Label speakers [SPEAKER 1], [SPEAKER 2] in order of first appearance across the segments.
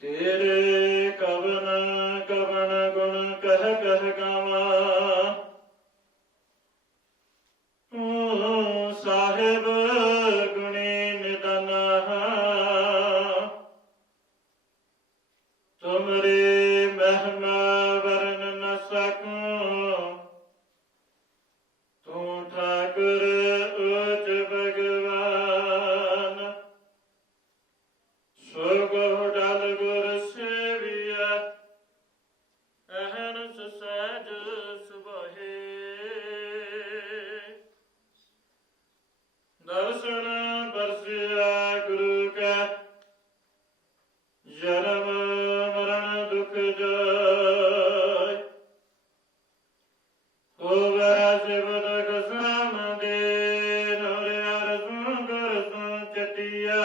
[SPEAKER 1] ਤੇਰੇ ਕਵਨ ਕਵਨ ਗੁਣ ਕਹਿ ਕਹਿ ਗਾਵਾ। ਸਾਹਿਬ ਗੁਣੀ ਨਿਦਨ ਦਰਸ਼ਨ ਬਰਸਿਆ ਗੁਰੂ ਕਾ। ਜਨਮ ਮਰਨ ਦੁਖ ਜਾਇ ਹੋਵੇ ਸਿਵਦਕ ਸਾਮ ਦੇ ਨਰਿਆਰ ਸੁੰਦਰ ਸੁਨ ਚਟਿਆ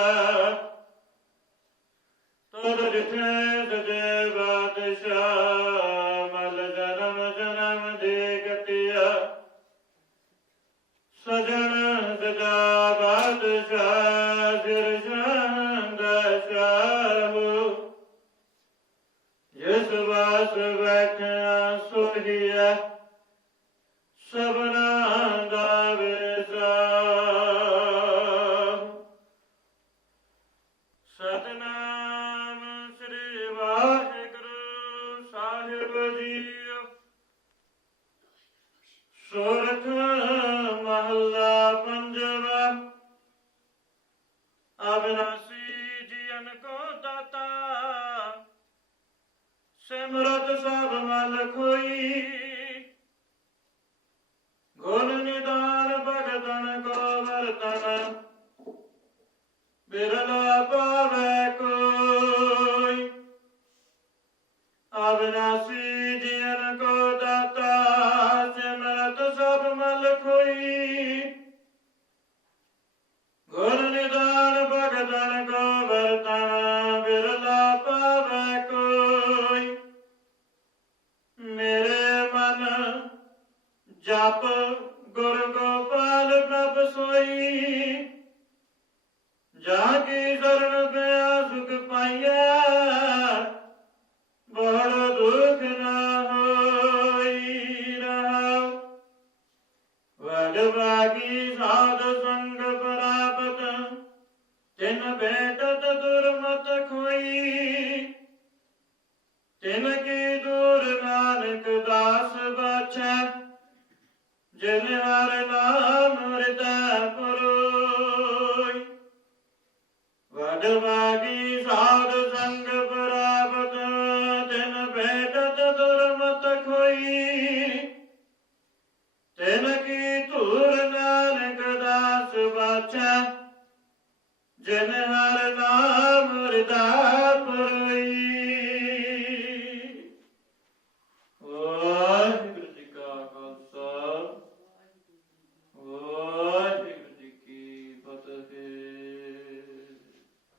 [SPEAKER 1] ਤਦ ਜਿਥੇ ਸਜੇ ਬਾਦਸ਼ਾਹ, ਮਲ ਜਨਮ ਜਨਮ ਦੇ ਕਟਿਆ ਸਜਣ diye da versem Satnam Sri Vaheguru Sahib Ji Surat Mahalla Panjava Abhinasi ਸਿਮਰਤ ਸਭ ਮਲ ਕੋਈ। ਗੁਣ ਨਿਦਾਨ ਭਗਤਨ ਕੋ ਵਰਤਨ। ਬਿਰਲਾ ਜਪ ਗੁਰ ਗੋਪਾਲ ਪ੍ਰਭ ਸੋਈ। ਜਾ ਕੀ ਸ਼ਰਨ ਪਿਆ ਸੁਖ ਪਾਈਆ ਬੜ ਦੁਖ ਨਾ ਹੋਈ ਰਹਾਉ। ਵਡ ਬਾਗੀ ਸਾਧ ਸੰਗ ਪ੍ਰਾਪਤ, ਤਿਨ ਭੇਟਤ पुरोय वडभागी साध संग परापत तिन भेटत दुर्मत खोई तिन की धूर नानक दास बाचा जिन हर नाम हृदा पुरोई